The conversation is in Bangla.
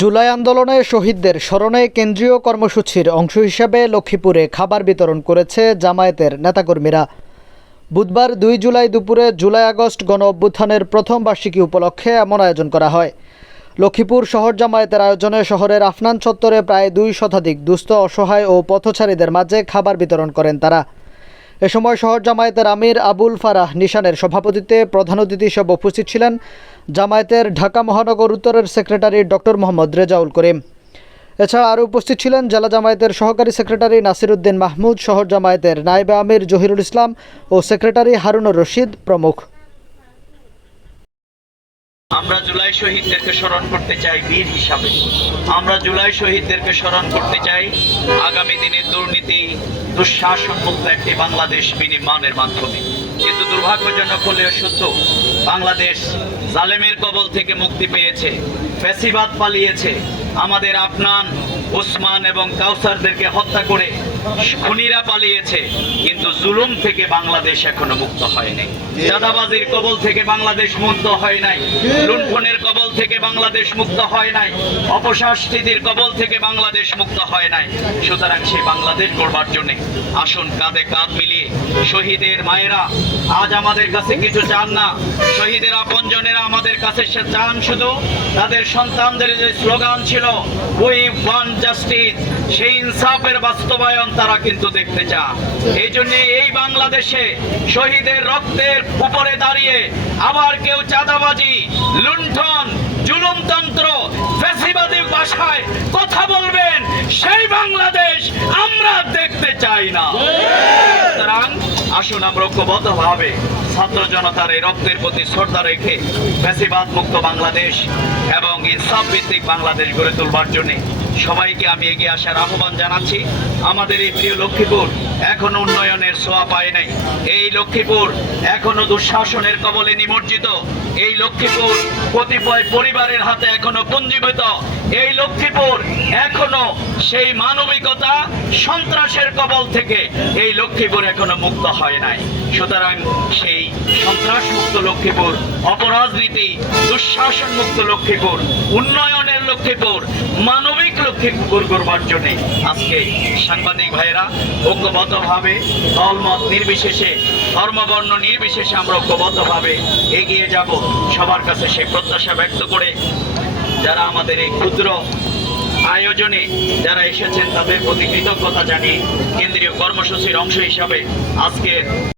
জুলাই আন্দোলনে শহীদদের স্মরণে কেন্দ্রীয় কর্মসূচির অংশ হিসাবে লক্ষ্মীপুরে খাবার বিতরণ করেছে জামায়াতের নেতাকর্মীরা। বুধবার দুই জুলাই দুপুরে জুলাই আগস্ট গণ অভ্যুত্থানের প্রথম বার্ষিকী উপলক্ষে এমন আয়োজন করা হয়। লক্ষ্মীপুর শহর জামায়াতের আয়োজনে শহরের আফনান চত্বরে প্রায় দুই শতাধিক দুস্থ, অসহায় ও পথচারীদের মাঝে খাবার বিতরণ করেন তারা। এ সময় শহর জামায়াতের আমির আবুল ফারাহ নিশানের সভাপতিত্বে প্রধান অতিথি হিসেবে উপস্থিত ছিলেন জামায়াতের ঢাকা মহানগর উত্তরের সেক্রেটারি ডক্টর মোহাম্মদ রেজাউল করিম। এছাড়া আরও উপস্থিত ছিলেন জেলা জামায়াতের সহকারী সেক্রেটারি নাসিরুদ্দিন মাহমুদ, শহর জামায়াতের নায়েবে আমির জহিরুল ইসলাম ও সেক্রেটারি হারুনুর রশিদ প্রমুখ। আমরা জুলাই শহীদদেরকে স্মরণ করতে চাই বীর হিসাবে। আমরা জুলাই শহীদদেরকে স্মরণ করতে চাই আগামী দিনে দুর্নীতি দুঃশাসন মুক্ত একটি বাংলাদেশ বিনির্মাণের মাধ্যমে। কিন্তু দুর্ভাগ্যজনক হলেও সত্য বাংলাদেশ জালেমের কবল থেকে মুক্তি পেয়েছে ফেসিবাদ পালিয়েছে। আমাদের আপনান ওসমান এবং কাউসারদেরকে হত্যা করে খুনিরা পালিয়েছে, কিন্তু জুলুম থেকে বাংলাদেশ এখনও মুক্ত হয়নি। চাঁদাবাজির কবল থেকে বাংলাদেশ মুক্ত হয় নাই। লুণ্ঠনের কবল থেকে বাংলাদেশ মুক্ত হয় নাই। অপশাস্তিদের কবল থেকে বাংলাদেশ মুক্ত হয় নাই। সুতরাং সেই বাংলাদেশ গড়বার জন্য আসুন কাঁধে কাঁধ মিলিয়ে শহীদের মায়েরা আজ আমাদের কাছে কিছু চান না। শহীদের আপনজনেরা আমাদের কাছে সে চান শুধু। তাদের সন্তানদের যে স্লোগান ছিল উই ওয়ান জাস্টিস সেই ইনসাফের বাস্তবায়ন তারা কিন্তু দেখতে চান। এই জন্য এই বাংলাদেশে শহীদের রক্তের উপরে দাঁড়িয়ে আবার কেউ চাঁদাবাজি, লুণ্ঠন জুলুমতন্ত্র ফ্যাসিবাদী ভাষায় কথা বলবেন, সেই বাংলাদেশ আমরা দেখতে চাই না। সুতরাং আসুন আমরা ঐক্যবদ্ধভাবে ছাত্র জনতার এই রক্তের প্রতি শ্রদ্ধা রেখে ফ্যাসিবাদ মুক্ত বাংলাদেশ এবং ইনসাফ ভিত্তিক বাংলাদেশ গড়ে তোলবার জন্য সবাইকে আমি এগিয়ে আসার আহ্বান জানাচ্ছি। আমাদের এই প্রিয় লক্ষ্মীপুর এখনও উন্নয়নের ছোঁয়া পায় নাই। এই লক্ষ্মীপুর এখনও দুঃশাসনের কবলে নিমজ্জিত। এই লক্ষ্মীপুর কতিপয় পরিবারের হাতে এখনও পুঞ্জীভূত। এই লক্ষ্মীপুর এখনও সেই মানবিকতা সন্ত্রাসের কবল থেকে এই লক্ষ্মীপুর এখনও মুক্ত হয় নাই। সুতরাং সেই সন্ত্রাস মুক্ত লক্ষ্মীপুর, অপরাজনীতি দুঃশাসন মুক্ত লক্ষ্মীপুর, উন্নয়নের লক্ষ্মীপুর, মানবিক লক্ষ্মীপুর করবার জন্য আজকে সাংবাদিক ভাইয়েরা ঐক্যবদ্ধভাবে দলমত নির্বিশেষে, ধর্মবর্ণ নির্বিশেষে আমরা ঐক্যবদ্ধভাবে এগিয়ে যাব। সবার কাছে সে প্রত্যাশা ব্যক্ত করে যারা আমাদের এই ক্ষুদ্র আয়োজনে যারা এসেছেন তাদের প্রতি কৃতজ্ঞতা জানিয়ে কেন্দ্রীয় কর্মসূচির অংশ হিসাবে আজকের